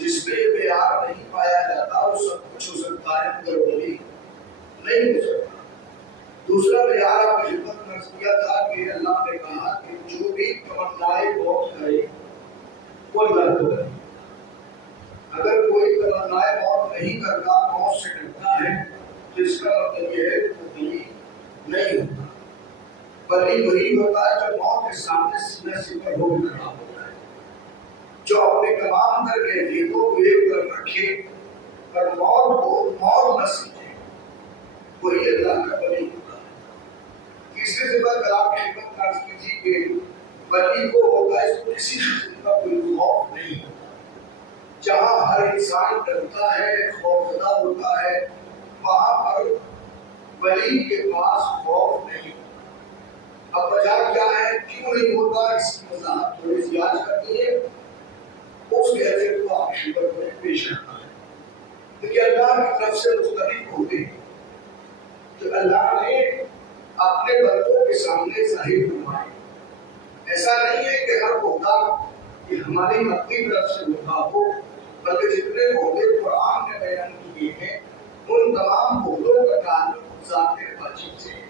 جس میں یہ معیار نہیں پایا جاتا وہ سب کچھ ہو سکتا ہے مگر ولی نہیں ہو سکتا۔ دوسرا معیار آپ کی خدمت میں عرض کیا تھا کہ اللہ نے کہا کہ جو بھی تمنائے موت کرے وہ اللہ کو کرے۔ اگر کوئی تمنائے موت نہیں کرتا، موت سے ڈرتا ہے، تو اس کا مطلب یہ ہے کہ وہ ولی نہیں ہوتا۔ ولی وہی ہوتا ہے جو موت کے سامنے سینہ سے پر ہو کھڑا ہوتا ہے، جو اپنے تمام تر کیفیتوں کو ایک طرف رکھے اور موت کو موت نہ سمجھے، وہی اللہ کا ولی ہوتا ہے۔ تیسرے صفت پر آپ کی خدمت میں عرض کی تھی کہ ولی کو ہوتا ہے اس کو کسی قسم کا کوئی خوف نہیں ہوتا۔ جہاں ہر انسان ڈرتا ہے، خوفزدہ ہوتا ہے، وہاں پر ولی کے پاس خوف نہیں ہوتا۔ اب وجہ کیا ہے، کیوں نہیں ہوتا، اس کی وضاحت تھوڑی سی آج کرنی ہے، اس کیفیت کو آپ کی خدمت میں پیش کرنا ہے۔ دیکھیے اللہ کی طرف سے مختلف ہوتے ہیں جو اللہ نے اپنے بندوں کے سامنے ظاہر فرمائے۔ ایسا نہیں ہے کہ ہر عہدہ کہ ہماری اپنی طرف سے ہوتا ہو، بلکہ جتنے عہدے قرآن نے بیان کیے ہیں ان تمام عہدوں کا تعلق ذات واجب سے ہے۔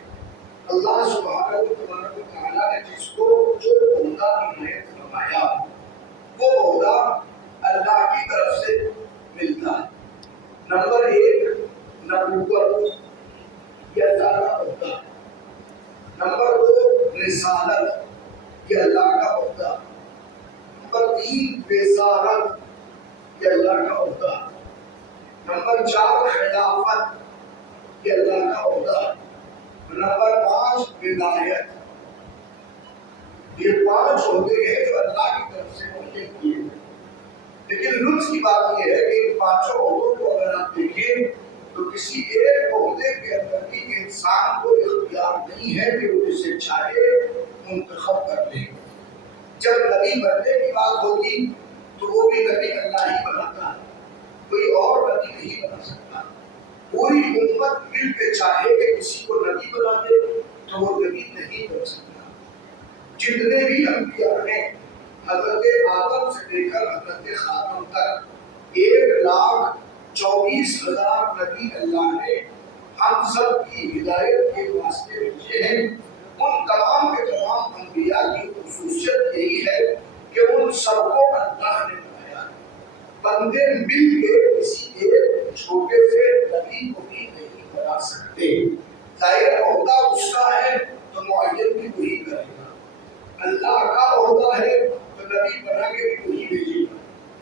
اللہ سبحانہ و تعالیٰ نے جس کو جو عہدہ عنایت فرمایا وہ عہدہ اللہ کی طرف سے ملتا ہے۔ نمبر ایک نبوت، یہ اللہ کا عہدہ۔ نمبر دو رسالت، یہ اللہ کا عہدہ۔ نمبر تین وزارت، یہ اللہ کا عہدہ۔ نمبر چار خلافت، یہ اللہ کا عہدہ۔ نمبر پانچ ولایت۔ یہ پانچ عہدے ہیں جو اللہ کی طرف سے ملے کیے ہیں۔ لیکن لطف کی بات یہ ہے کہ ان پانچوں عہدوں کو اگر آپ دیکھیں تو کسی ایک عہدے کے اندر بھی انسان کو اختیار نہیں ہے کہ وہ جسے چاہے منتخب کر لے۔ جب نبی بننے کی بات ہوگی تو وہ بھی نبی اللہ ہی بناتا ہے، کوئی اور نبی نہیں بنا سکتا۔ پوری امت مل کے چاہے کہ کسی کو نبی بنا دے تو وہ نبی نہیں بن سکتا۔ جتنے بھی انبیاء ہیں حضرت آدم سے لے کر حضرت خاتم تک 1,24,000 نبی اللہ نے ہم سب کی ہدایت کے واسطے بھیجے ہیں۔ ان تمام کے تمام انبیاء کی خصوصیت یہی ہے کہ ان سب کو اللہ نے بنایا۔ بندے مل کے کسی ایک چھوٹے سے نبی کو بھی نہیں بنا سکتے۔ ظاہر عہدہ اس کا ہے تو معین بھی وہی کرے گا۔ اللہ کا عہدہ ہے تو نبی بنا کے بھی وہی بھیجے گا،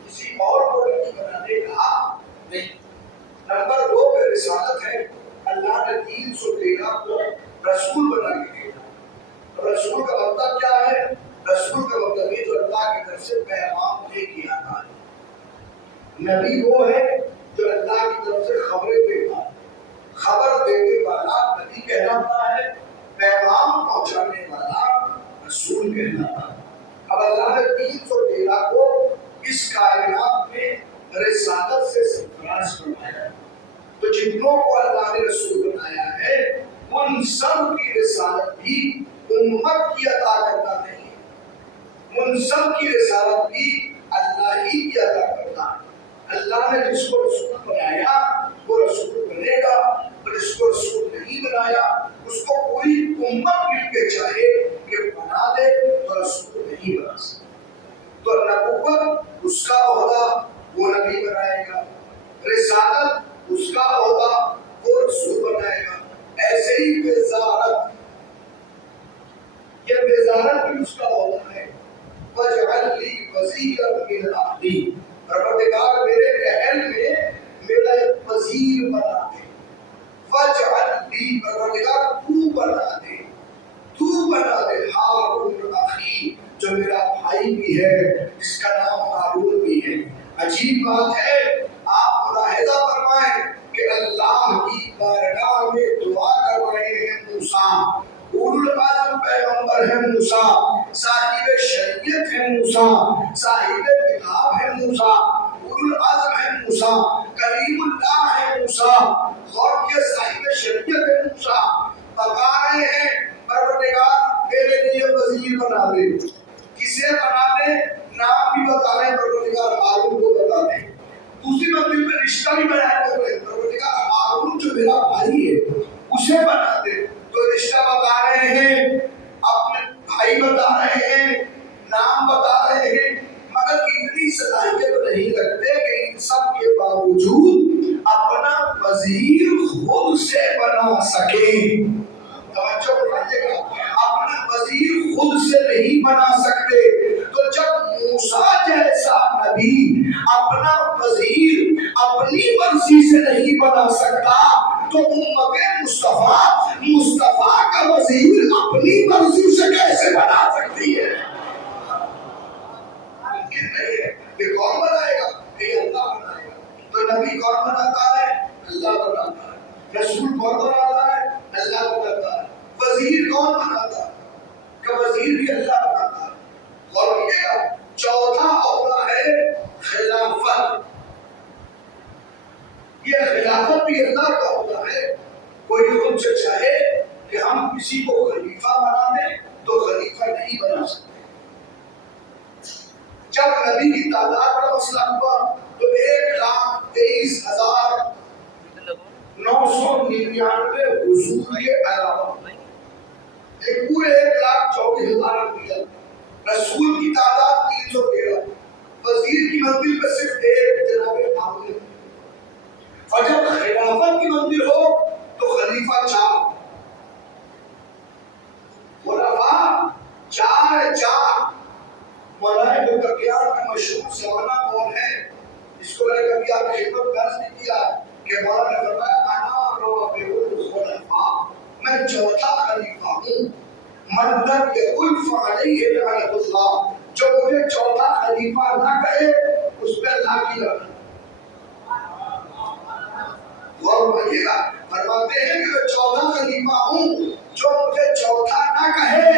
کسی اور کو نبی بنانے کا نہیں۔ نمبر دو پہ رسالت ہے۔ اللہ نے 313 کو رسول بنا کے بھیجا۔ رسول کا مطلب کیا ہے؟ رسول کا مطلب یہ جو اللہ کی طرف سے پیغام لے کے آتا ہے۔ نبی وہ ہے جو اللہ کی طرف سے خبریں دیتا ہے، خبر دینے والا نبی کہلاتا ہے، پیغام پہنچانے والا رسول کہلاتا ہے۔ اب اللہ نے 313 کو اس کائنات میں رسالت سے سرفراز فرمایا ہے۔ تو جتنوں کو اللہ نے رسول بنایا ہے ان سب کی رسالت بھی امت کی عطا کرتا نہیں ہے، ان سب کی رسالت بھی اللہ ہی کی عطا کرتا ہے۔ اللہ نے جس کو رسول بنایا وہ رسول بنے گا، اور جس کو رسول نہیں بنایا اس کو پوری امت مل کے چاہے کہ بنا دے تو رسول نہیں بنا سکتا۔ تو نبوت اس کا عہدہ وہ نبی بنائے گا، رسالت اس کا عہدہ وہ رسول بنائے گا۔ ایسے ہی وزارت، یہ وزارت بھی اس کا عہدہ ہے۔ وَاجْعَلْ لِي وَزِيرًا مِّنْ أَهْلِي، پروردگار میرے اہل میں میرا ایک وزیر بنا دے۔ وَاجْعَلْ لِي، پروردگار تو بنا دے، تو بنا دے ہارون اخی، جو میرا بھائی بھی ہے جس کا نام ہارون بھی ہے۔ عجیب بات ہے، آپ ملاحظہ فرمائیں کہ اللہ کی بارگاہ میں دعا کر رہے ہیں موسیٰ، اولو العزم پیغمبر ہے موسیٰ، صاحب شریعت ہے موسیٰ، صاحب کتاب ہے موسیٰ، اولو العزم ہے موسیٰ، کلیم اللہ ہے موسیٰ، غور کے صاحب شریعت ہے موسیٰ، بتا رہے ہیں پروردگار میرے لیے وزیر بنا دے۔ کسے بنا دے؟ نام بھی بتا رہے ہیں پروردگار ہارون کو بتا دے۔ باوجود اپنا وزیر خود سے بنا سکے. توجہ فرمائیے گا, اپنا وزیر خود سے نہیں بنا سکتے. تو جب موسیٰ جیسا نبی اپنا وزیر اپنی مرضی سے نہیں بنا سکتا تو امت مصطفیٰ کا وزیر اپنی مرضی سے کیسے بنا سکتی ہے؟ ممکن نہیں ہے. یہ کون بنائے گا؟ یہ اللہ بنائے گا. تو نبی کون بناتا ہے؟ اللہ بناتا ہے. رسول کون بناتا ہے؟ اللہ بناتا ہے. وزیر کون بناتا ہے؟ کہ وزیر بھی اللہ بناتا ہے. اور یہ چوتھا عہدہ ہے خلافت. یہ خلافت بھی اللہ کا عہدہ ہے. کوئی خود سے چاہے کہ ہم کسی کو خلیفہ بنا دیں تو خلیفہ نہیں بنا سکتے. جب نبی کی تعداد کا مسئلہ ہوا تو 1,23,999 حضور کے علاوہ ایک پورے 1,24,000 انبیاء. رسول کی تعداد 313. وزیر کی منزل پہ صرف ایک جناب عامر. اور جب خلافت کی منزل ہو تو خلیفہ 4. خلفاء 4. مولانا بکتیار کا مشہور زمانہ کون ہے جس کو میں نے کبھی آپ کی خدمت میں عرض نہیں کیا کہ مولانا نے فرمایا انا رابع الخلفاء, میں چوتھا خلیفہ ہوں. من لم یقل فعلیہ لعنۃ اللہ, جو مجھے چوتھا خلیفہ نہ کہے اس پہ اللہ کی لعنت. غور کریے گا, فرماتے ہیں کہ میں چوتھا خلیفہ ہوں, جو مجھے چوتھا نہ کہے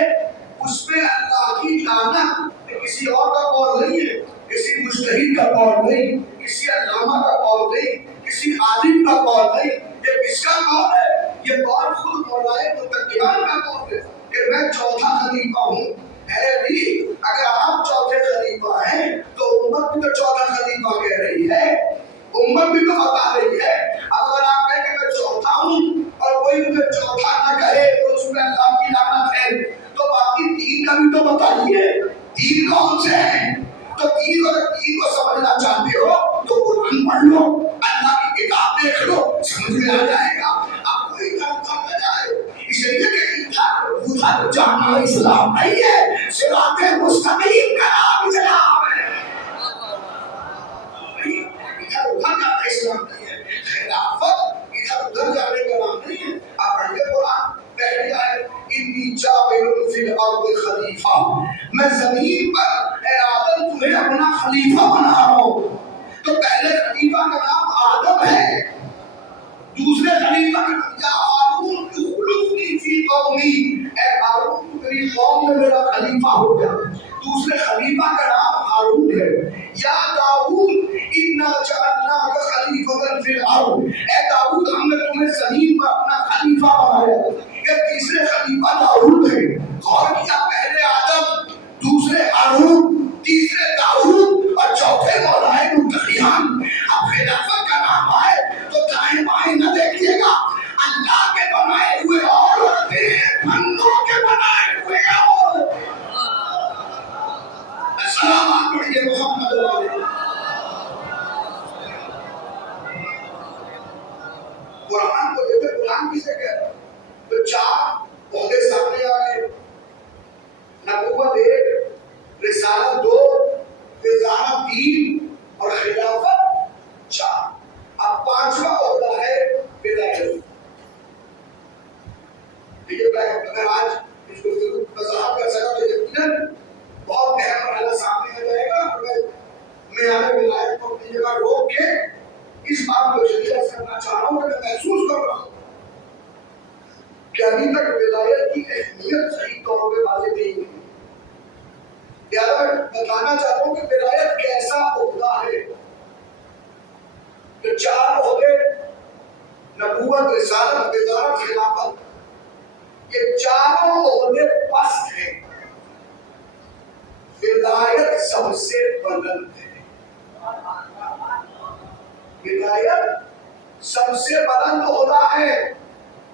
اس پہ اللہ کی لعنت. کسی اور کا قول نہیں ہے, کسی مجتہد کا قول نہیں, کسی علامہ کا قول نہیں, کسی عالم کا قول نہیں. یہ کس کا قول ہے؟ یہ قول خود مولانا بکتیار کا قول ہے کہ میں چوتھا خلیفہ ہوں. ہے بھی, اگر آپ چوتھے خلیفہ ہیں تو امت بھی تو چوتھا خلیفہ کہہ رہی ہے, امت بھی تو بتا رہی ہے. اگر آپ کہیں کہ میں چوتھا ہوں اور کوئی مجھے چوتھا نہ کہے تو اس میں اللہ کی لعنت ہے, تو باقی تین کا بھی تو بتائیے تین کون سے ہیں. تو تین کو سمجھنا چاہتے ہو تو قرآن پڑھ لو, اللہ کی کتاب دیکھ لو, سمجھ میں آ جائے گا. آپ کوئی کام نہ جائے. اس لیے کہ ادھر جانا اسلام نہیں ہے, صراط مستقیم کا نام اسلام ہے. ادھر ادھر جانا اسلام نہیں ہے. خلافت ادھر ادھر جانے کا نام نہیں ہے. آپ پڑھیے قرآن, پہلی آیت انی جاعل فی الارض خلیفہ, میں زمین پر اے آدم تمہیں اپنا خلیفہ بنا رہا ہوں. تو پہلے خلیفہ کا نام آدم ہے, دوسرے خلیفہ کا نام یا ہارون اخلفنی فی قومی, اے ہارون تو میری قوم میں میرا خلیفہ ہو جا. دوسرے خلیفہ کا نام ہارون ہے. یا داؤد انا جعلناک خلیفۃ فی الارض, اے داؤد ہم نے تمہیں زمین پر اپنا خلیفہ بنایا. یہ تیسرے خلیفہ داؤد ہے. غور کیا, پہلے آدم, دوسرے ہارون, تیسرے داؤد اور چوتھے مولانا بکتیار. اب خلافت کا نام آئے تو دائیں بائیں نہ دیکھیے گا, اللہ کے بنائے ہوئے اور ہوتے ہیں, بندوں کے بنائے ہوئے اور. سلام پڑھیے محمد علیہ. قرآن کو دیکھتے, قرآن کسے کہتا ہے؟ تو 4 عہدے سامنے آ گئے, نبوت 1, رسالت 2, وزارت 3 اور خلافت 4. اب 5واں عہدہ ہے ولایت. اگر آج اس کو وضاحت کر سکا تو یقیناً بہت اہم مرحلہ سامنے آ جائے گا. میں ولایت کو اپنی جگہ روک کے اس بات کو شریعت کرنا چاہ رہا ہوں کہ میں محسوس کر رہا ہوں کہ ابھی تک ولایت کی اہمیت صحیح طور پہ واضح نہیں ہوئی. لہٰذا میں بتانا چاہتا ہوں کہ ولایت کیسا عہدہ ہے. تو 4 عہدے, نبوت, رسالت, وزارت, خلافت, یہ چاروں عہدے پست ہیں. ولایت سب سے بلند ہے. ولایت سب سے بلند عہدہ ہے.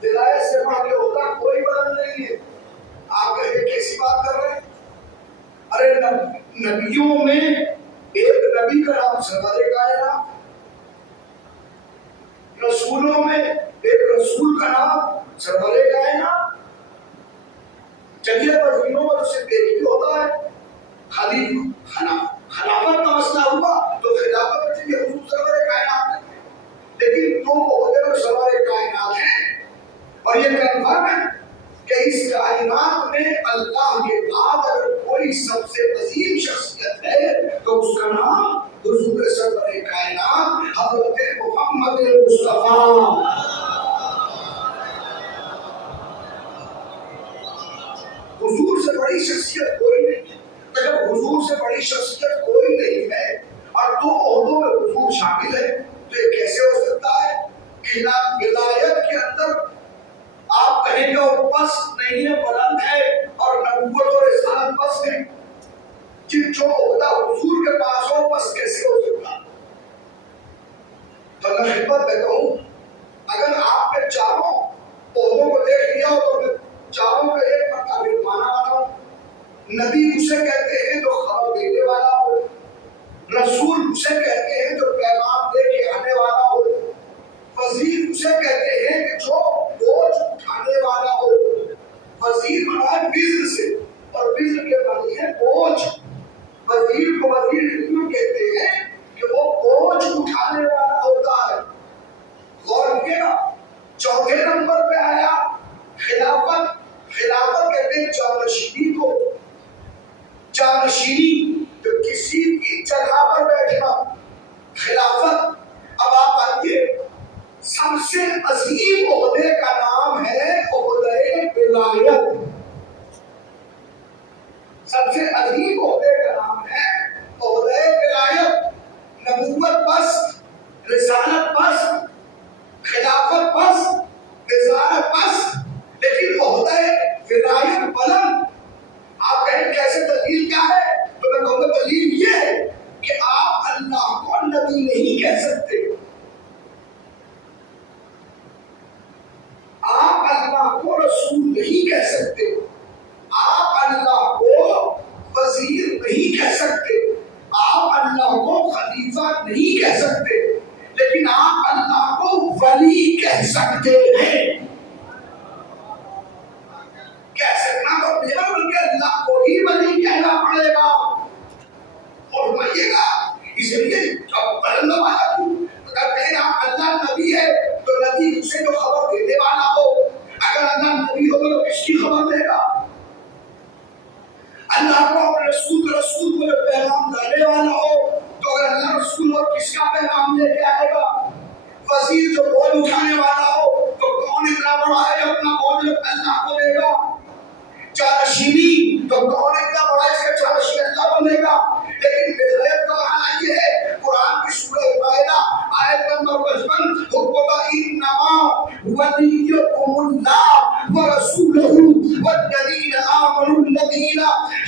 ولایت سے بڑھ کے عہدہ کوئی بلند نہیں ہے. آپ کہیں کیسی بات کر رہے ہیں؟ ارے نبیوں میں ایک نبی کا نام سرور کائنات, رسولوں میں ایک رسول کا نام سرور کائنات، چلیے وزیروں میں اسے دیکھی ہوتا ہے خلافت کا مسئلہ ہوا تو خلافت میں چلیے حضور سرور کائنات نہیں ہے، لیکن دو عہدے میں سرور کائنات ہیں، اور یہ کنفرم ہے کہ اس کائنات میں اللہ کے بعد اگر کوئی سب سے عظیم شخصیت ہے تو اس کا نام حضور سرور کائنات حضرت محمد مصطفیٰ۔ حضور سے بڑی شخصیت کوئی نہیں ہے، تو جب حضور سے بڑی شخصیت کوئی نہیں ہے اور دو عہدوں میں حضور شامل ہے تو یہ کیسے ہو سکتا ہے؟ ولایت کے اندر آپ کہیں گے وہ پس نہیں ہے، بلند ہے، اور نبوت اور رسالت پس ہے، جن جو عہدہ حضور کے پاس ہو پس کیسے ہو سکتا؟ تو میں خدمت میں کہوں اگر آپ نے چاروں عہدوں کو دیکھ لیا ہو تو میں چاروں کا ایک مطابق مانا بتاؤں۔ نبی اسے کہتے ہیں جو خبر دینے والا ہو، رسول اسے کہتے ہیں جو پیغام دے کے آنے والا ہو، وزیر اسے کہتے ہیں کہ جو بوجھ اٹھانے والا ہو۔ وزیر بنا ہے وزر سے، اور وزر کے معنی ہے بوجھ۔ وزیر کو وزیر کیوں کہتے ہیں کہ وہ بوجھ اٹھانے والا ہوتا ہے۔ غور کیے گا چوتھے نمبر پہ آیا خلافت۔ خلافت کہتے ہیں جانشینی کو، جانشینی تو کسی کی جگہ پر بیٹھنا، خلافت۔ اب آپ آئیے، سب سے عظیم عہدے کا نام ہے عہدۂ ولایت۔ سب سے عظیم عہدے کا نام ہے عہدۂ ولایت۔ نبوت بس، رسالت بس، خلافت بس، وزارت بس، لیکن عہدۂ ولایت بلند۔ آپ کہیں کیسے؟ دلیل کیا ہے؟ تو میں کہوں گا دلیل یہ ہے کہ آپ اللہ کو نبی نہیں کہہ سکتے، آپ اللہ کو رسول نہیں کہہ سکتے، آپ اللہ کو وزیر نہیں کہہ سکتے، آپ اللہ کو خلیفہ نہیں کہہ سکتے، لیکن آپ اللہ کو ولی کہہ سکتے ہیں۔ کہہ سکنا تو میرا بلکہ اللہ کو ہی ولی کہنا پڑے گا۔ اور بھائیے گا اس لیے جب بلند والا کیوں کہتے ہیں آپ اللہ نبی ہے تو نبی اسے جو خبر دینے والا ہو، اگر اللہ نبی ہو تو کس کی خبر دے گا؟ اللہ کو اپنے رسول کو جو پیغام لانے والا ہو تو اگر اللہ رسول ہو کس کا پیغام لے کے آئے گا؟ وزیر جو بوجھ اٹھانے والا ہو تو کون اتنا بڑا ہے جو اپنا بوجھ اللہ کو دے گا؟ جانشینی تو کون اتنا بڑا ہے اس کا جانشین اللہ بنے گا؟ لیکن ولایت کا معنی یہ ہے، قرآن کی سورہ مائدہ آیت نمبر 55 حکمہ انما ولیکم اللہ ورسولہ والذین آمنوا الذین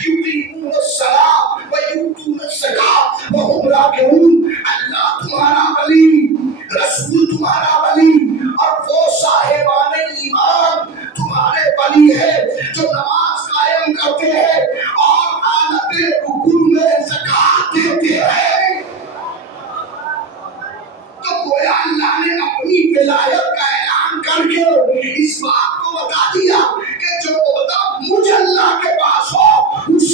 یقیمون الصلاۃ ویؤتون الزکاۃ وهم راکعون۔ اللہ تمہارا ولی، رسول تمہارا ولی، اور وہ صاحبان ایمان تمہارے ولی ہے جو نماز قائم کرتے ہیں اور حالت رکوع میں زکات دیتے ہیں۔ تو گویا اللہ نے اپنی ولایت کا اعلان کر کے اس بات کو بتا دیا کہ جو عہدہ مجھ اللہ کے پاس ہو اس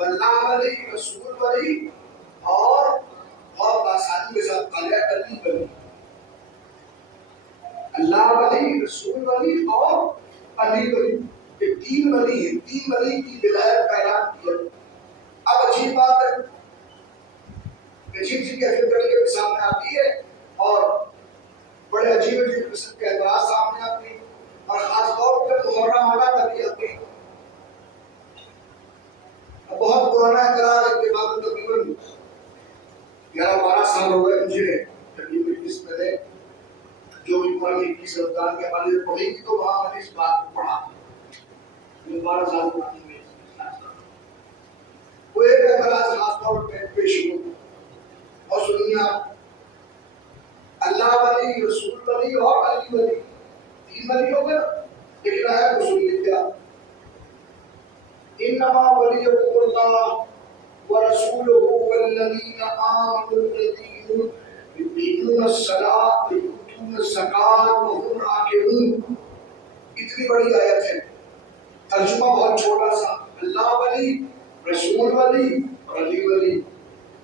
اللہ ولی رسول ولی اور آسانی کے ساتھ علی ولی، اللہ ولی رسول ولی اور علی ولی، یہ تین ولی ہیں، تین ولی کی ولایت کا اعلان کیا۔ اب عجیب بات ہے، عجیب سی کیفیت کے سامنے آتی ہے اور بڑے عجیب عجیب قسم کے اعتراض سامنے آتے ہیں، اور خاص طور پر محرم آتا تبھی آتے ہیں۔ بہت پرانا اعتراض ہے کہ بعد تقریباً 11-12 سال ہو گئے مجھے تقریباً اس پہلے جو بھی قرآن کی سرکار کے حوالے سے پڑھی تھی تو وہاں میں نے اس بات کو پڑھا 12 سال پرانی میں وہ ایک اعتراض خاص طور پہ پیش ہو اور سنیے آپ، اللہ ولی رسول ولی اور علی ولی، تین ولی ہو گئے، لیکن آیت کو سن لیجیے آپ، انما ولیکم اللہ ورسولہ والذین آمنوا الذین یقیمون الصلاۃ ویؤتون الزکاۃ وهم راکعون۔ اتنی بڑی آیت ہے، ترجمہ بہت چھوٹا سا، اللہ ولی رسول ولی اور علی ولی۔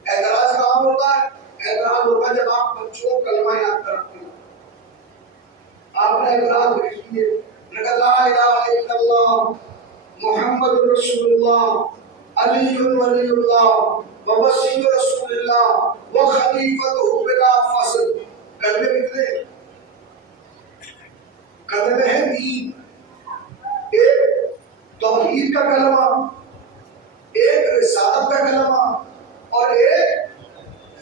اعتراض کہاں ہوتا ہے؟ اعتراض ہوتا ہے جب آپ بچوں کو کلمہ یاد کراتے ہیں۔ آپ نے اعتراض دیکھیے، لا الہ الا اللہ محمد رسول اللہ علی ولی اللہ ووصی رسول اللہ وخلیفۃ بلا فصل۔ کلمے کتنے؟ کلمے ہیں تین، ایک توحید کا کلمہ، ایک رسالت کا کلمہ اور ایک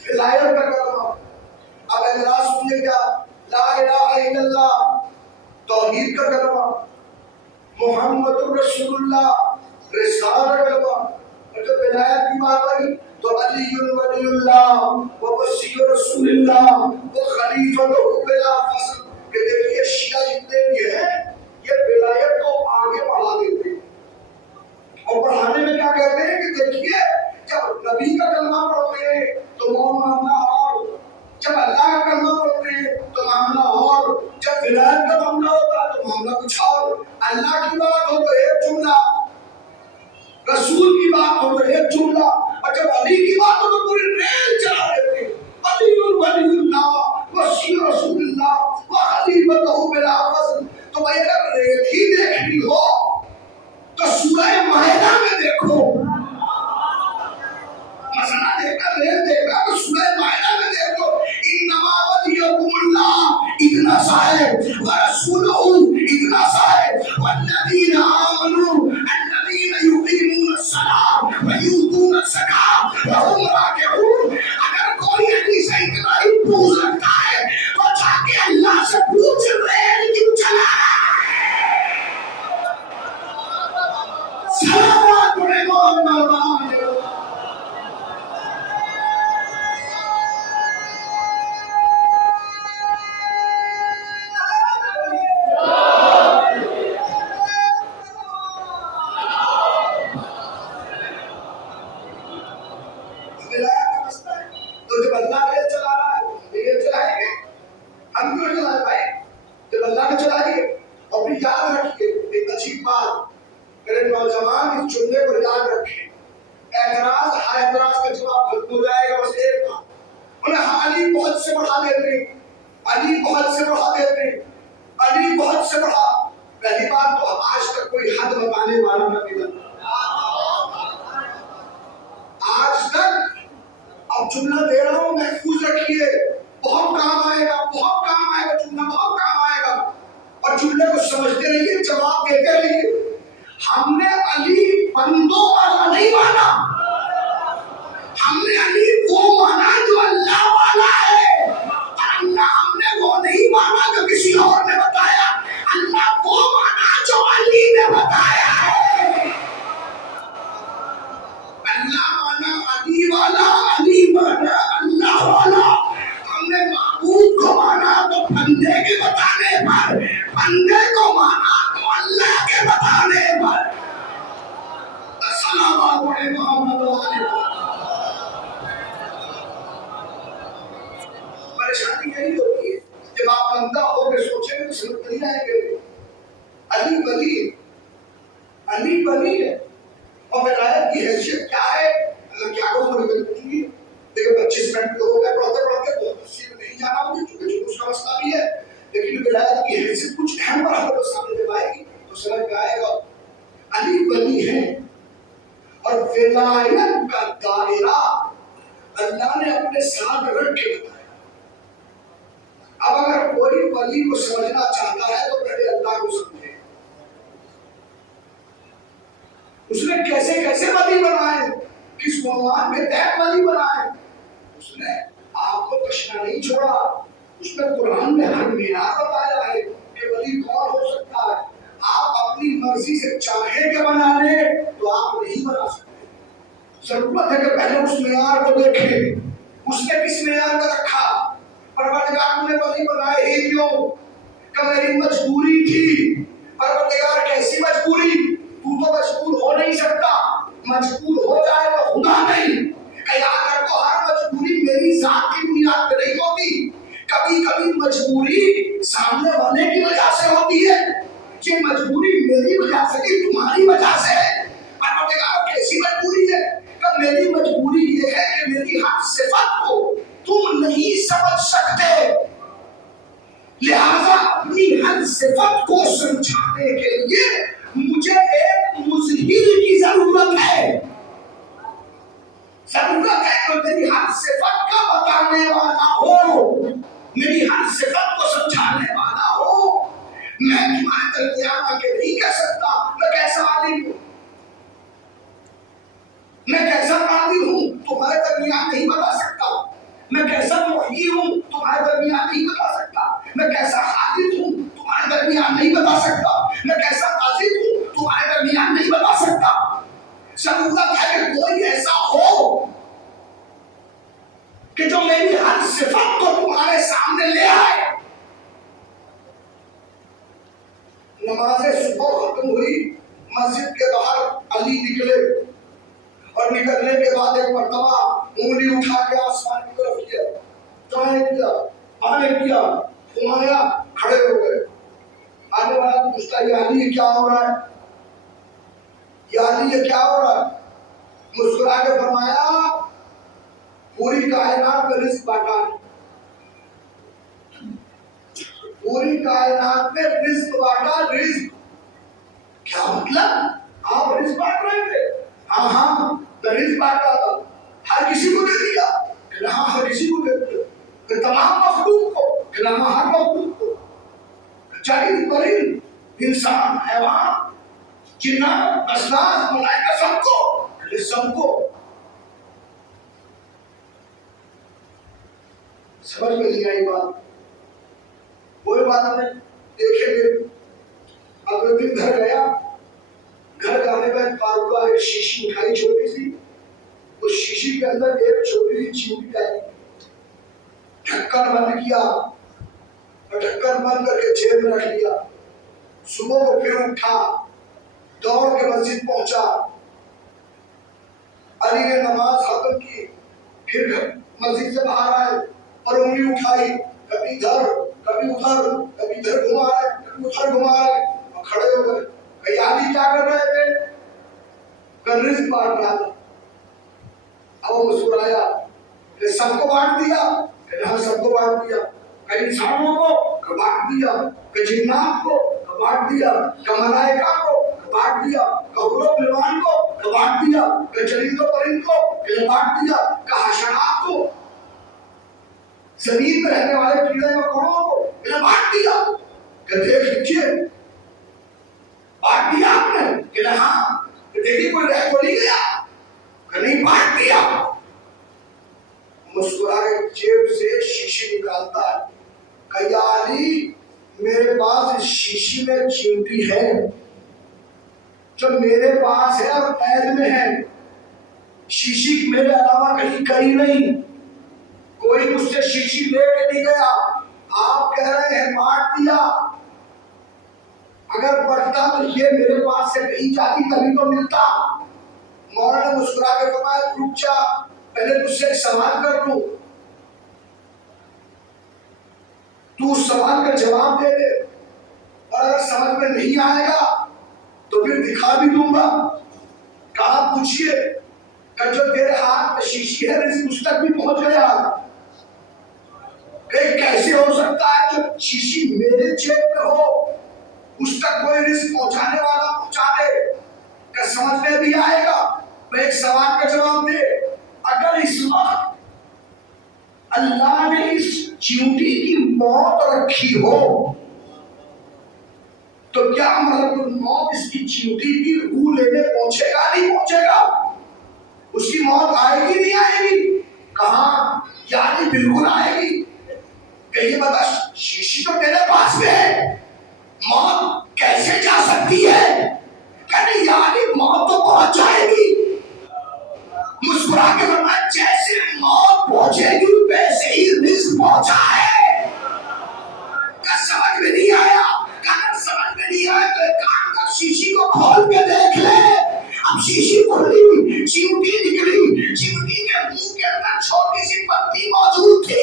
ولایت کا کلمہ۔ اب اعتراض سنیے کیا، لا الہ الا اللہ توحید کا کلمہ، محمد رسول اللہ رسالت کا کلمہ، اور جب ولایت کی بات آئی تو علی ولی اللہ ووصی رسول اللہ وخلیفۃ بلا فصل۔ کہ دیکھیے شیعہ جتنے بھی ہیں یہ ولایت کو آگے بڑھا دیتے ہیں، اور پڑھانے میں کیا کہتے ہیں کہ دیکھیے جب نبی کا کلمہ پڑھتے ہیں تو معاملہ اور، جب اللہ کا کلمہ پڑھتے ہیں تو معاملہ اور، جب ولایت کا معاملہ ہوتا ہے تو معاملہ کچھ اور۔ اللہ کی بات ہو تو ایک جملہ، رسول کی بات ہو تو ایک جملہ، اور جب علی کی بات ہو تو پوری ریل چلا دیتے ہیں، علی ولی اللہ وصی رسول اللہ وخلیفۃ بلا فصل۔ تو بھائی اگر ریل ہی دیکھنی ہو تو سورہ مائدہ میں دیکھو، مسئلہ دیکھنا ریل دیکھنا تو سورہ مائدہ میں دیکھو، انما ولیکم اللہ اتنا سا ہے ورسولہ اتنا سا ہے والذین آمنوا الذین یقیمون الصلاۃ ویؤتون الزکاۃ وهم راکعون۔ اگر کوئی علی سے اتنا ہی پوچھ رکھتا ہے تو جا کے اللہ سے پوچھ ریل کیوں چلا رہا ہے؟ صلوات محمد۔ تو جب اللہ ریل چلا رہا ہے تو ریل چلائیں گے، ہم کیوں چلائیں بھائی؟ جب اللہ نے چلائی ہے۔ اور پھر یاد رکھیے ایک عجیب بات، میرے نوجوان اس جملے کو یاد رکھیں، اعتراض ہر اعتراض کا جواب ختم ہو جائے گا بس ایک بات، انہیں علی بہت سے بڑھا دیتے ہیں، علی بہت سے بڑھا دیتے ہیں، علی بہت سے بڑھا۔ پہلی بات تو آج تک کوئی حد بتانے والا نہ ملا، آج تک۔ اب جملہ دے رہا ہوں محفوظ رکھیے، بہت کام آئے گا، بہت کام آئے گا، جملہ بہت کام آئے گا، اور جملے کو سمجھتے رہیے، جواب دیتے رہیے۔ ہم نے علی بندوں والا نہیں مانا، ہم نے علی وہ مانا جو اللہ والا ہے، اور اللہ ہم نے وہ نہیں مانا جو کسی اور نے بتایا، اللہ وہ مانا جو علی نے بتایا ہے۔ اللہ مانا علی والا، علی مانا اللہ والا۔ ہم نے معبود کو مانا تو بندے کے بتانے پر، بندے کو مانا تو اللہ کے بتانے پر۔ السلام علیکم محمد علیہ۔ پریشانی یہی ہوتی ہے جب آپ بندہ ہو کے سوچیں گے تو سمجھ نہیں آئے گے۔ علی ولی ہے، علی ولی ہے، اور ولایت کی حیثیت کیا ہے؟ اللہ کیا کروں بڑی بڑی پوچھیں گی لیکن 25 منٹ تو ہو گئے پڑھتے پڑھتے بہت تفصیل میں نہیں جانا مجھے چونکہ جلوس کا مسئلہ بھی ہے، لیکن ولایت کی حیثیت کچھ اہم مرحلے پر سامنے جب آئے گی تو سمجھ میں آئے گا۔ علی ولی ہے اور ولایت کا دائرہ اللہ نے اپنے ساتھ رکھ کے بتایا۔ اب اگر کوئی ولی کو سمجھنا چاہتا ہے تو پہلے اللہ کو سمجھے، اس نے کیسے کیسے ولی بنائے، کس عنوان کے تحت ولی بنائے، اس نے آپ کو کشنا نہیں چھوڑا، اس نے قرآن میں ہر معیار بتایا ہے کہ ولی کون ہو سکتا ہے۔ آپ اپنی مرضی سے چاہیں کہ بنا لیں تو آپ نہیں بنا سکتے، ضرورت ہے کہ پہلے اس معیار کو دیکھیں، اس نے کس معیار کا رکھا، پروردگار نے ولی بنائے ہی کیوں، کہ میری مجبوری تھی۔ پروردگار کیسی مجبوری؟ تو مجبور ہو نہیں سکتا، مجبور ہو جائے تو خدا نہیں، کہ یاد رکھو ہر مجبوری میری ذات کی بنیاد پہ نہیں ہوتی، کبھی کبھی مجبوری سامنے والے کی وجہ سے ہوتی ہے، یہ مجبوری میری وجہ سے نہیں تمہاری وجہ سے ہے۔ پروردگار کیسی مجبوری ہے؟ کہ میری مجبوری یہ ہے کہ میری ہر صفت کو تم نہیں سمجھ سکتے، لہذا اپنی ہر صفت کو سمجھانے کے لیے مجھے ایک مظہر کی ضرورت ہے، ضرورت ہے کہ میری ہر صفت کا بتانے والا ہو، میری ہر صفت کو سمجھانے والا ہو۔ میں تمہارے درمیان آ کے نہیں کہہ سکتا میں کیسا عالم ہوں، میں کیسا قاضی ہوں تمہارے درمیان نہیں بتا سکتا، میں کیسا محیی ہوں تمہارے درمیان نہیں بتا سکتا، میں کیسا خالق ہوں تمہارے درمیان نہیں بتا سکتا، میں کیسا قاضی ہوں تمہارے درمیان نہیں بتا سکتا۔ ضرورت ہے کہ کوئی ایسا ہو کہ جو میری ہر صفت کو تمہارے سامنے لے آئے۔ نماز صبح ختم ہوئی، مسجد کے باہر علی نکلے اور نکلنے کے بعد ایک مرتبہ انگلی اٹھا کے آسمان کی طرف کیا، دائیں کیا، بائیں کیا، گھمایا، کھڑے ہو گئے۔ آنے والا پوچھتا یہ علی کیا ہو رہا ہے، یہ علی یہ کیا ہو رہا ہے؟ مسکرا کے فرمایا پوری کائنات میں رزق بانٹا ہے، پوری کائنات میں رزق بانٹا۔ رزق کیا مطلب؟ آپ رزق بانٹ رہے تھے؟ ہاں ہاں میں رزق بانٹا تھا، ہر کسی کو دے دیا، کہ ہاں ہر کسی کو دے دیا، کہ تمام مخلوق کو، کہ ہاں ہر مخلوق کو، چرند پرند انسان حیوان جنات اسناد ملائکہ سب کو، کہ سب کو۔ سمجھ میں نہیں آئی بات؟ کوئی بات ہمیں دیکھیں گے۔ اگلے دن گھر گیا، گھر جانے میں فاروقہ ایک شیشی اٹھائی چھوٹی سی، اس شیشی کے اندر ایک چھوٹی سی چیونٹی ڈالی، ڈھکن بند کیا اور ڈھکن بند کر کے جیب میں رکھ لیا۔ صبح کو پھر اٹھا، دوڑ کے مسجد پہنچا، علی نے نماز ختم کی، پھر مسجد سے باہر آئے اور انگلی اٹھائی، کبھی ادھر کبھی ادھر، کبھی ادھر گھما رہے کبھی ادھر گھما رہے، اور کھڑے ہو گئے۔ کہ علی کیا کر رہے تھے؟ کہ رزق بانٹ رہا تھا۔ اب وہ مسکرایا کہ سب کو بانٹ دیا، کہ ہاں سب کو بانٹ دیا، کہ انسانوں کو بانٹ دیا، کہ جنات کو بانٹ دیا، کہ ملائکہ کو بانٹ دیا، کہ حور و غلمان کو بانٹ دیا، کہ چرند و پرند کو بانٹ دیا، کہ حشرات کو، زمین میں رہنے والے کیڑے مکوڑوں کو بانٹ دیا، کہ دیکھ لیجیے بانٹ دیا آپ نے، کہ ہاں دیکھیے کوئی رہ تو نہیں گیا، کہ نہیں بانٹ دیا۔ مسکرا کے جیب سے شیشی نکالتا ہے، کہ یا علی میرے پاس اس شیشی میں چیونٹی ہے جو میرے پاس ہے اور قید میں ہے، شیشی میرے علاوہ کہیں کری نہیں، کوئی مجھ سے شیشی لے کے نہیں گیا، آپ کہہ رہے ہیں بانٹ دیا، اگر بڑھتا تو یہ میرے پاس سے کہیں جاتی تبھی تو ملتا۔ مولانا نے مسکرا کے فرمایا رک جا، پہلے مجھ سے ایک سوال کر لوں، تو اس سوال کا جواب دے دے، اور اگر سمجھ میں نہیں آئے گا تو پھر دکھا بھی دوں گا۔ کہا پوچھیے کہ جو تیرے ہاتھ میں شیشی ہے رزق اس تک بھی پہنچ گیا؟ کہ کیسے ہو سکتا ہے جو شیشی میرے جیب میں ہو اس تک کوئی رزق پہنچانے والا پہنچا دے؟ کہ سمجھ میں بھی آئے گا؟ میں ایک سوال کا جواب دے، اگر اس وقت اللہ نے اس چیونٹی کی موت رکھی ہو تو کیا ملک الموت اس کی چیونٹی کی روح لینے پہنچے گا نہیں پہنچے گا؟ اس کی موت آئے گی نہیں آئے گی؟ کہاں؟ یعنی بالکل آئے گی۔ کہ یہ بتا شیشی تو تیرے پاس میں ہے، موت کیسے جا سکتی ہے؟ کہ یعنی موت تو پہنچ جائے گی۔ مسکرا کے فرمایا جیسے موت پہنچے گی ویسے ہی رزق پہنچا ہے۔ کیا سمجھ میں نہیں آیا؟ اگر سمجھ میں نہیں آیا تو ایک کام کر، شیشی کو کھول کے دیکھ لے۔ اب شیشی کھلی، چیونٹی نکلی، چیونٹی کے منہ کے اندر چھوٹی سی پتی موجود تھی۔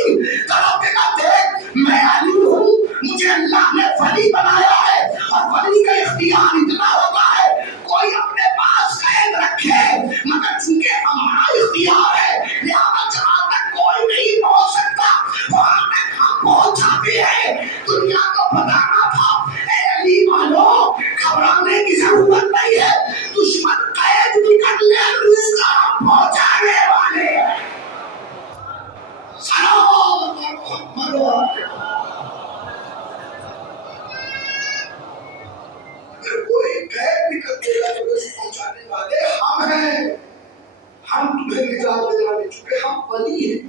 تڑپے کا دیکھ، میں علی ہوں، مجھے اللہ نے ولی بنایا ہے، اور ولی کا اختیار اتنا ہوتا ہے کوئی اپنے پاس قید رکھے مگر چونکہ ہمارا اختیار ہے لہذا جہاں تک کوئی نہیں پہنچ سکتا وہاں تک ہم پہنچ جاتے ہیں۔ دنیا کو بتانا تھا اے علی والو گھبرانے کی ضرورت نہیں ہے، دشمن قید بھی کر لے رزق ہم پہنچانے والے ہیں۔ سلام محمد۔ اگر کوئی قید بھی کر دے گا تو رزق پہنچانے والے ہم ہیں۔ ہم تمہیں نجات دے والے، چونکہ ہم ولی ہیں۔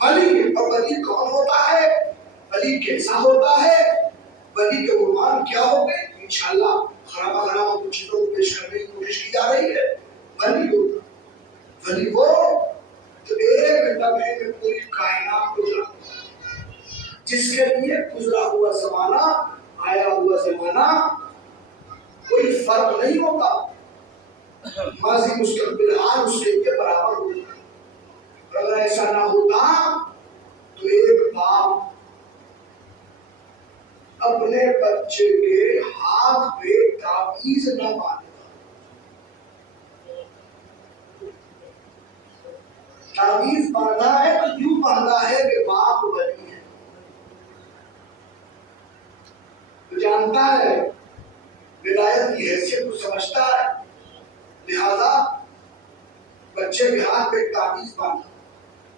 ولی، اور ولی کون ہوتا ہے؟ ولی کیسا ہوتا ہے؟ ولی کے عنوان کیا ہو گئے؟ انشاءاللہ خرابہ خرابہ کچھ چیزوں کو پیش کرنے کی کوشش کی جا رہی ہے۔ ولی ہوتا، ولی وہ جو ایک لمحے میں پوری کائنات کو جانتا ہے، جس کے لیے گزرا ہوا زمانہ آیا ہوا زمانہ کوئی فرق نہیں ہوتا، ماضی مستقبل حال اس کے لیے برابر ہوتا ہے۔ اگر ایسا نہ ہوتا تو ایک باپ اپنے بچے کے ہاتھ پہ تعویذ نہ باندھتا۔ تعویذ باندھا ہے تو یوں باندھا ہے کہ باپ ولی ہے، تو جانتا ہے ولایت کی حیثیت کو سمجھتا ہے، لہذا بچے کے ہاتھ پہ تعویذ باندھا،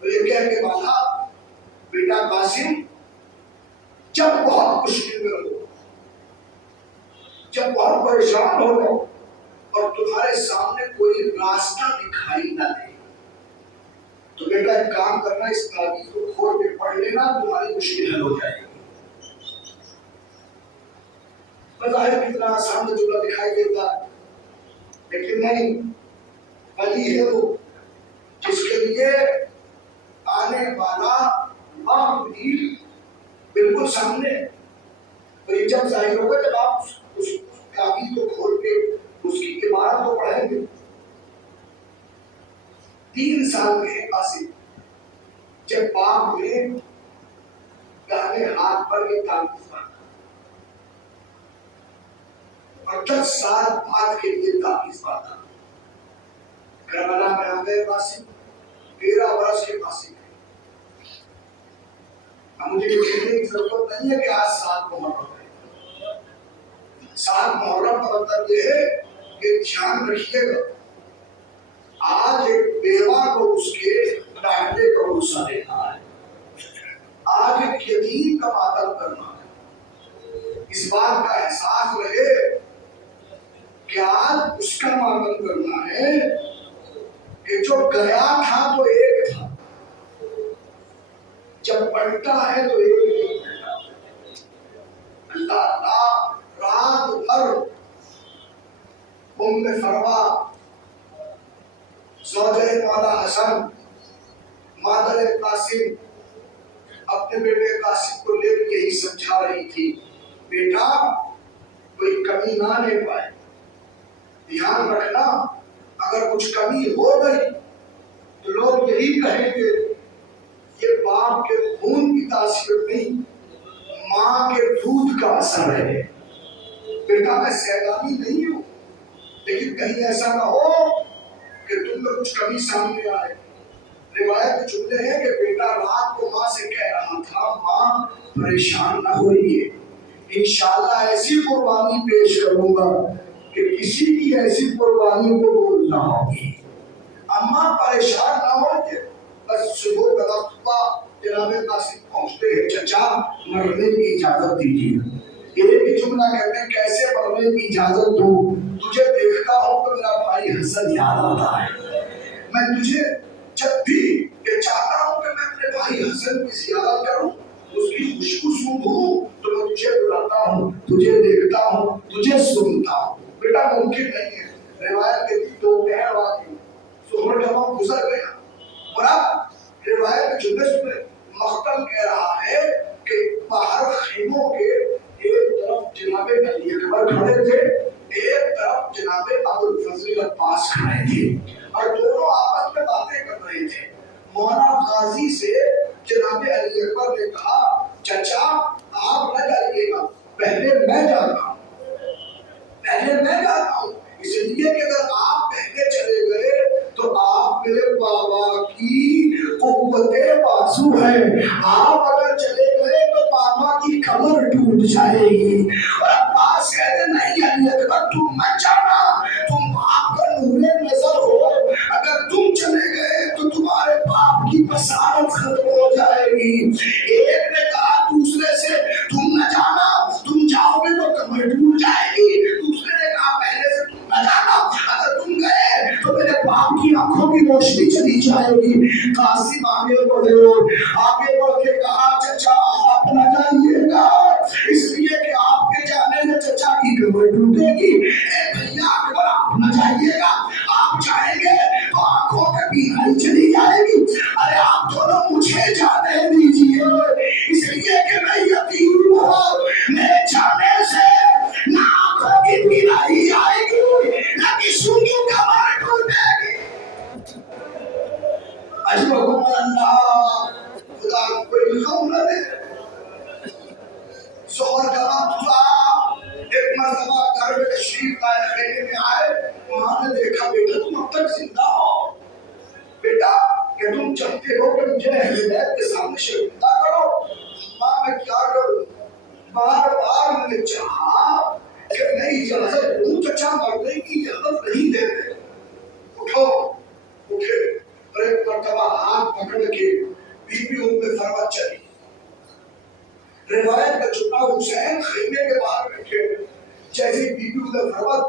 تو یہ کہہ کے باندھا بیٹا قاسم جب بہت مشکل میں ہو، جب بہت پریشان ہو اور تمہارے سامنے کوئی راستہ دکھائی نہ دے تو بیٹا ایک کام کرنا، اس تعویذ کو کھول کے پڑھ لینا، تمہاری مشکل حل ہو جائے گی۔ بظاہر کتنا آسان جملہ دکھائی دیتا ہے، لیکن نہیں، ولی ہے وہ جس کے لیے آنے والا وقت بھی بالکل سامنے، تو یہ جب ظاہر ہوگا جب آپ اس تعویذ کو کھول کے اس کی عبارت کو پڑھیں گے۔ 3 سال کے قاسم جب باپ نے داہنے ہاتھ پر یہ تعویذ باندھا اور 10 سال بعد کے لیے تعویذ باندھا، کربلا میں آ گئے قاسم، 13 برس کے قاسم ہے۔ اب مجھے یہ کہنے کی ضرورت نہیں ہے کہ آج 7 محرم ہے۔ 7 محرم کا مطلب یہ ہے کہ دھیان رکھیے گا، آج ایک بیوہ کو اس کے ڈانٹنے کا غصہ دینا ہے، آج ایک یتیم کا ماتم کرنا ہے۔ اس بات کا احساس رہے کہ آج اس کا ماتم کرنا ہے کہ جو گیا تھا تو ایک تھا، جب پلٹا ہے تو ایک نہیں پلٹا۔ اللہ اللہ رات بھر ام فروا زوجہ مولا حسن مادر قاسم اپنے بیٹے قاسم کو لے کے یہی سمجھا رہی تھی، بیٹا کوئی کمی نہ لے پائے، دھیان رکھنا اگر کچھ کمی ہو گئی تو لوگ یہی کہیں گے یہ باپ کے خون کی تاثیر نہیں، ماں کے دودھ کا اثر ہے۔ بیٹا میں سیدانی نہیں ہوں، لیکن کہیں ایسا نہ ہو معلوم میں کچھ کمی سامنے آئے. روایت کے جملے ہیں کہ بیٹا رات کو ماں سے کہہ رہا تھا ماں پریشان نہ ہوئیے، انشاءاللہ ایسی قربانی پیش کروں گا کہ کسی کی ایسی قربانی کو بھول نہ ہوگی. اماں پریشان نہ ہوئیے. بس صبح کا وقت ہوا، جناب قاسم پہنچتے ہیں. چچا مرنے کی اجازت دیجیے. ایک ہی جملہ کہتے ہیں کیسے مرنے کی اجازت دوں، تجھے دیکھتا ہوں تو میرا بھائی حسن یاد آتا ہے. میں تجھے جب بھی یہ چاہتا ہوں کہ میں اپنے بھائی حسن کی زیارت کروں، اس کی خوشبو سونگھوں، تو میں تجھے بلاتا ہوں، تجھے دیکھتا ہوں، تجھے سنتا ہوں. بیٹا ممکن نہیں ہے. روایت کے دوپہر والی ظہر کا وقت گزر گیا اور اب روایت کے جملے سنے. مختم کہہ رہا ہے کہ باہر خیموں کے ایک طرف جناب علی اکبر کھڑے تھے، ایک طرف جناب ابوالفضل عباس کھڑے تھے اور دونوں آپس میں باتیں کر رہے تھے. مولانا غازی سے جناب علی اکبر نے کہا چچا آپ نہ جائیے گا، پہلے میں جاتا ہوں، پہلے میں جاتا ہوں. اس لیے کہ اگر آپ پہلے چلے گئے تو آپ میرے بابا کی قوت بازو ہے، آپ اگر چلے گئے تو بابا کی کمر ٹوٹ جائے گی. اور عباس کہتے نہیں علی اکبر تم مت جانا، تم آپ کا نور نظر ہو، اگر تم چلے گئے تو تمہارے باپ کی بصارت ختم ہو جائے گی. ایک نے کہا دوسرے سے تم نہ جانا، تم جاؤ گے تو کمر ٹوٹ جائے گی. دوسرے نے کہا پہلے سے تم نہ جانا، اگر تم گئے تو میرے باپ کی آنکھوں کی روشنی چلی جائے گی. قاسم آگے بڑھے اور آگے بڑھ کے کہا چچا آپ نہ جائیے گا، اس لیے کہ آپ کے جانے سے چچا کی کمر ٹوٹے گی. اے بھیا اکبر آپ نہ جائیے گا، آپ جائیں گے تو آنکھوں کے بیماری چلی جائے گی. ارے آپ دونوں مجھے جانے دیجیے، اس لیے کہ میں یتیم ہوں، میرے جانے سے نہ آنکھوں کی بیماری آئے گی نہ کسی کی کمر ٹوٹے گی. اجرکم اللہ، خدا کوئی غم نہ دے. ظہر کا وقت ہوا، ایک مرتبہ گھر میں تشریف لائے، خیمے میں آئے. ماں نے دیکھا بیٹا تم اب تک زندہ ہو، بیٹا کہ تم چاہتے ہو کہ مجھے اہل بیت کے سامنے شرمندہ کرو. ماں میں کیا کروں، بار بار میں نے چاہا کہ میں اجازت دوں، چچا مرنے کی اجازت نہیں دیتے. اٹھو، اٹھے اور ایک مرتبہ ہاتھ پکڑ کے بی بی ام فرمت چلی. روایت کا چھٹا حسین خیمے کے باہر بیٹھے، جیسے بی بی ام فرمت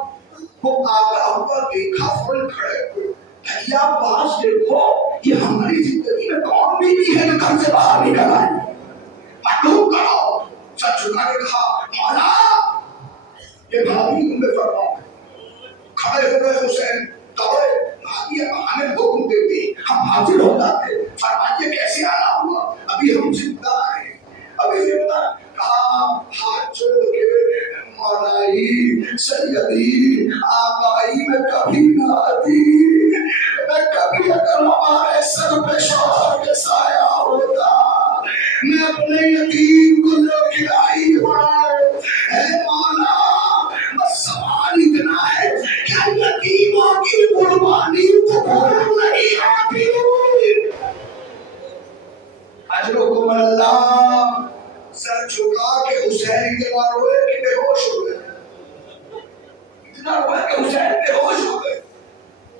کو آتا ہوا دیکھا فوراً کھڑے ہوئے. بھیا باز دیکھو یہ ہماری زندگی میں کون بیوی ہے جو گھر سے باہر نکل آئی، معلوم کرو. سر جھکا کے کہا مولا یہ بھابھی ام فرمت. کھڑے ہو گئے حسین، دوڑے بھابھی ہمیں حکم دیتی ہم حاضر ہو جاتے. فرمائیے کیسے آنا ہوا، ابھی ہم زندہ ہیں، ابھی زندہ. کہا ہاتھ جوڑ کے مولائی سیدی آبائی میں کبھی نہ آتی، میں کبھی اگر ہمارے سر پہ شوہر کے سایہ ہوتا میں اپنے یتیم کو لے کے آئی ہوں. اے مولا بس سوال اتنا ہے کہ یتیموں کی قربانی قبول نہیں ہوتی. اجرکم اللہ. سر جھکا کے حسین اتنا روئے کہ بے ہوش ہو گئے، اتنا روئے کہ حسین بے ہوش ہو گئے.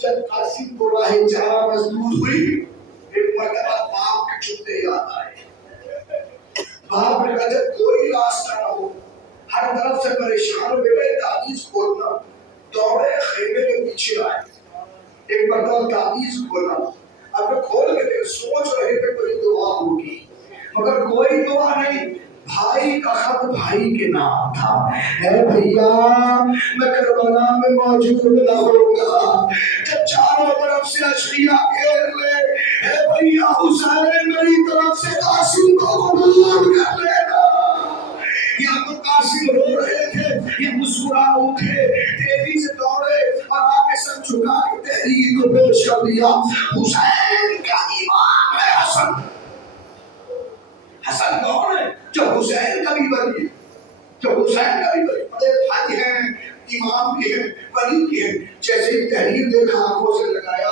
جب قاسم کو راہ چارہ مسدود ہوئی، ایک مرتبہ باپ کے چھپتے یاد آئے. باپ نے کہا جب کوئی راستہ نہ ہو، ہر طرف سے پریشان ہوئے، تعویذ کھولنا. دوڑے خیمے کے پیچھے آئے، ایک مرتبہ تعویذ کھولا. اب کھول کے دیکھ سوچ رہے تھے کوئی دعا ہوگی، مگر کوئی دعا نہیں. بھائی کا خط بھائی کے نام تھا. اے بھیا میں کربلا میں موجود نہ ہوں گا، جب چاروں طرف سے اشریا گھیر لے، اے بھیا حسین میری طرف سے قاسم کو قبول کر لینا. یا تو قاسم رو رہے تھے یا مسکرا اٹھے، تیزی سے دوڑے اور آ کے سر جھکا کے تحریر کو پیش کر دیا. حسین کا امام ہے حسن. حسن کون ہے؟ جو حسین کا بھی ولی، جو حسین کا بھی ولی، بڑے بھائی ہیں، امام بھی ہیں، ولی بھی ہیں. جیسے ہی تحریر دیکھا آنکھوں سے لگایا،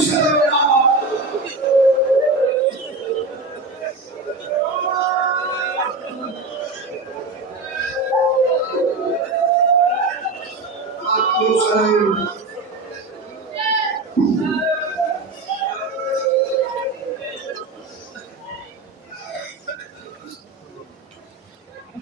Jerusalem.